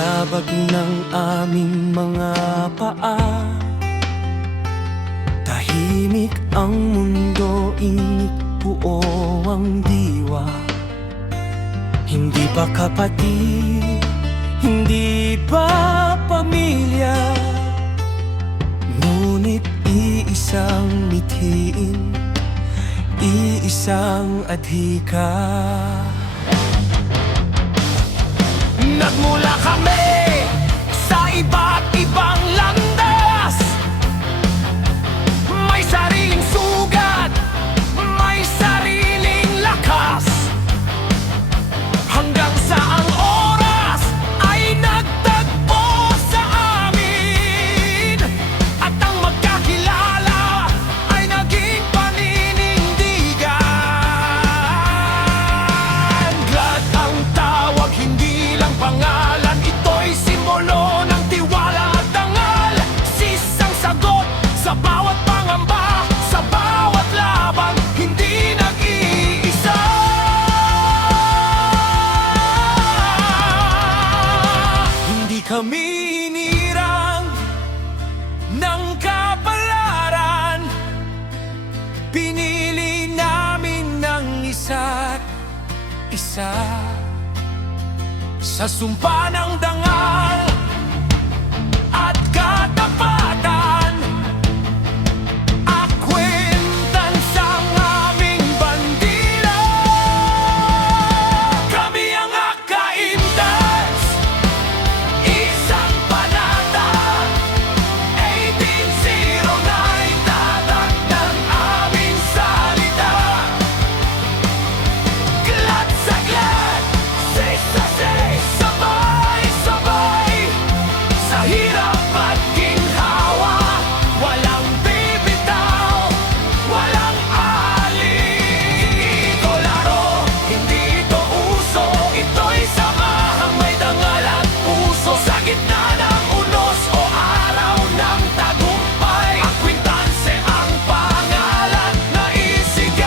yabag ng aming mga paa. Tahimik ang mundo, init buo ang diwa. Hindi pa kapatid, hindi pa pamilya, ngunit iisang mithiin, iisang adhika. Nagmula kami sa iba't ibang landas, may sariling sugat, may sariling lakas. Hanggang sa ang oras ay nagtagpo sa amin, at ang magkakilala ay naging paninindigan. Glad ang tawag, hindi lang pangalan, ito'y simbolo ng tiwala at dangal. Sisang sagot sa bawat pangamba, sa bawat laban, hindi nag-iisa. Hindi kami inirang ng kapalaran, pinili namin ng isa't isa. Sa sumpa ng dangal at katapatan, akwentansang aming bandila. Kami ang Akaintans, isang panata. 1809, tatak ng aming salita. Glad sa glad, say sa say, sabay-sabay. Sa hirap at ginhawa, walang bibitaw, walang aling. Ito laro, hindi ito uso, ito'y samahang may dangal at puso. Sa gitna ng unos o araw ng tagumpay, Akwintanse ang pangalan na isigaw.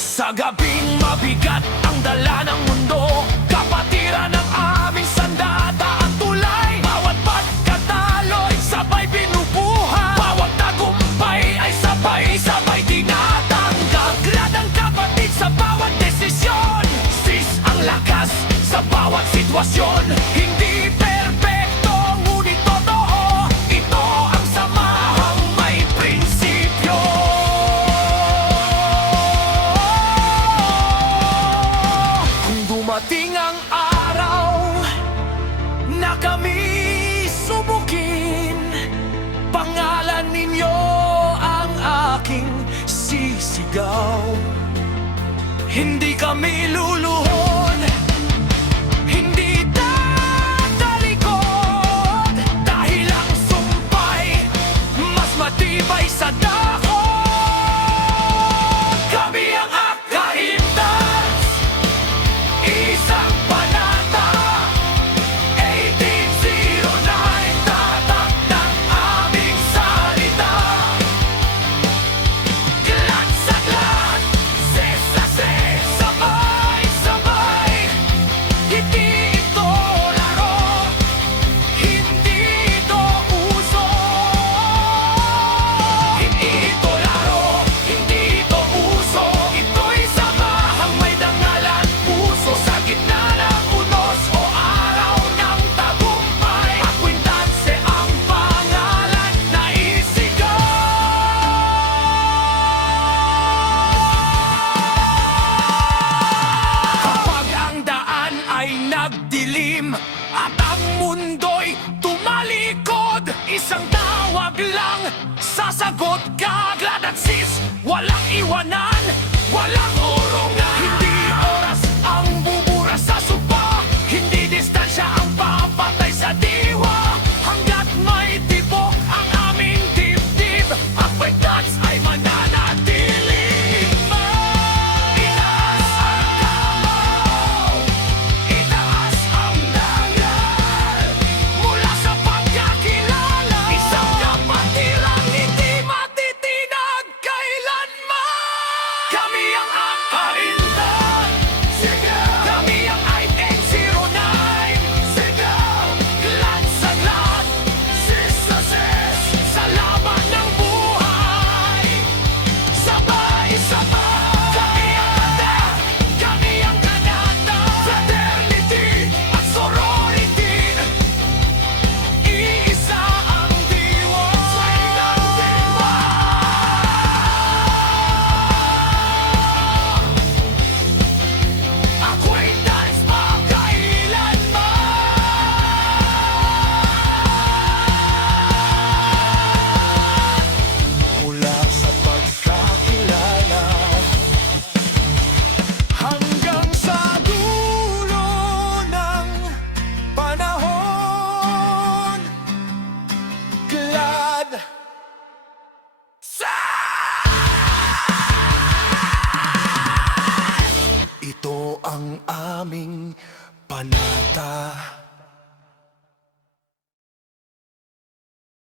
Sa gabing mabigat ang dala ng mundo, kapatiran ng aming sandata at tulay. Bawat pagkatalo'y sabay binubuhay, bawat tagumpay ay sabay-sabay tinatanggap. Glad ang kapatid sa bawat desisyon, sis ang lakas sa bawat sitwasyon. Hindi perpekto, ngunit totoo, ito ang samahang may prinsipyo. Kung dumating ang araw na kami subukin, pangalan ninyo ang aking sisigaw. Hindi kami luluhod, hindi tatalikod, dahil ang sumpay mas matibay sa dako. Kami ang Akaintans, isang panata. 1809, tatak ng aming salita. Glad sa glad, ses sa ses, sabay-sabay. Hindi ito laro, hindi ito uso. Hindi ito laro, hindi ito uso, ito'y samahang may dangal at puso. Sa gitna ng unos o araw ng tagumpay, Akwintanse ang pangalan na isigaw. Kapag ang daan ay nagdilim at ang mundo'y tumalikod, isang tawag lang, sasagot ka. Glad at sis, walang iwanan, walang urungan. Hindi oras ang bubura sa sumpa, hindi distansya ang papatay sa diwa. Hanggat may tibok ang aming dibdib, Akwintanse ay mananatili. Itaas ang kamao, itaas ang dangal, mula sa pagkakilala, isang kapatiran hindi matitinag. aming panata.